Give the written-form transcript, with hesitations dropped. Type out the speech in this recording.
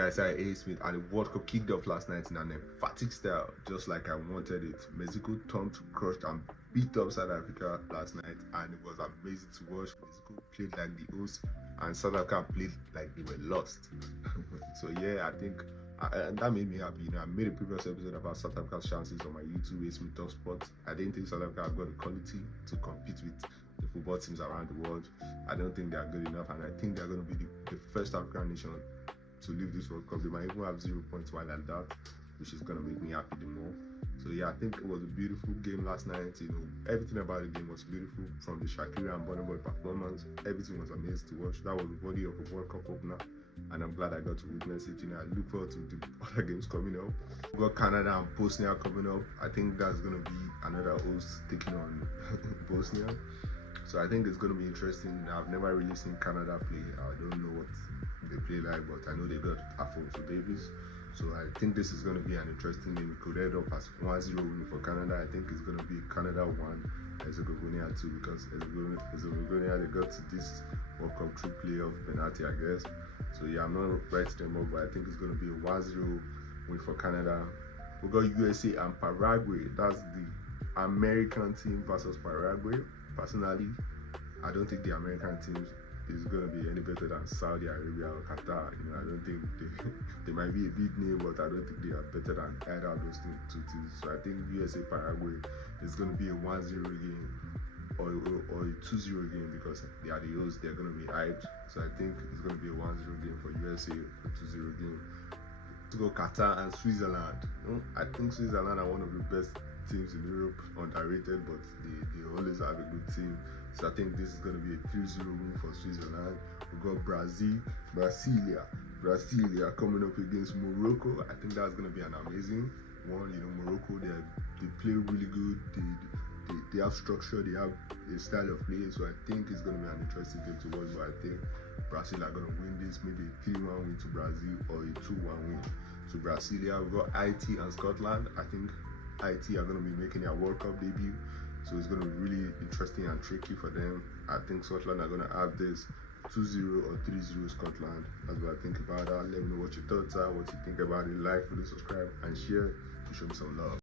guys, I A Smith, and the World Cup kicked off last night in an emphatic style, just like I wanted it. Mexico turned to crushed and beat up South Africa last night, and it was amazing to watch. Mexico played like the host, and South Africa played like they were lost. So yeah, I think and that made me happy. You know, I made a previous episode about South Africa's chances on my YouTube, A Smith Top Spot. I didn't think South Africa have got the quality to compete with the football teams around the world. I don't think they are good enough, and I think they're going to be the first African nation to leave this World Cup. They might even have 0 points while at that, which is going to make me happy the more. So yeah, I think it was a beautiful game last night. You know, everything about the game was beautiful, from the Shakira and Burna Boy performance. Everything was amazing to watch. That was the body of a World Cup opener, and I'm glad I got to witness it. You know, I look forward to the other games coming up. We've got Canada and Bosnia coming up. I think that's going to be another host taking on Bosnia. So I think it's going to be interesting. I've never really seen Canada play. I don't know what they play like, but I know they got Alfonso Davies. So I think this is going to be an interesting game. It could end up as 1-0 win for Canada. I think it's going to be Canada 1, Herzegovina 2, because Herzegovina, they got to this World Cup through playoff penalty, I guess. So yeah, I'm not writing them up, but I think it's going to be a 1-0 win for Canada. We got USA and Paraguay. That's the American team versus Paraguay. Personally, I don't think the American team is going to be any better than Saudi Arabia or Qatar. You know, I don't think they might be a big name, but I don't think they are better than either of those two teams. So I think USA Paraguay is going to be a 1-0 game or a 2-0 game, because they are the hosts. They're going to be hyped. So I think it's going to be a 1-0 game for USA, a 2-0 game. To go Qatar and Switzerland. You know, I think Switzerland are one of the best teams in Europe, underrated, but they always have a good team. So I think this is going to be a 3-0 win for Switzerland. We've got Brasilia coming up against Morocco. I think that's going to be an amazing one. You know, Morocco, they play really good. They have structure. They have a style of play. So I think it's going to be an interesting game to watch. But I think Brazil are going to win this. Maybe a 3-1 win to Brazil or a 2-1 win to Brasilia. We've got Haiti and Scotland. I think Haiti are going to be making their World Cup debut. So it's going to be really interesting and tricky for them. I think Scotland are going to have this 2-0 or 3-0 Scotland. That's what I think about that. Let me know what your thoughts are, what you think about it. Like, follow, subscribe, and share to show me some love.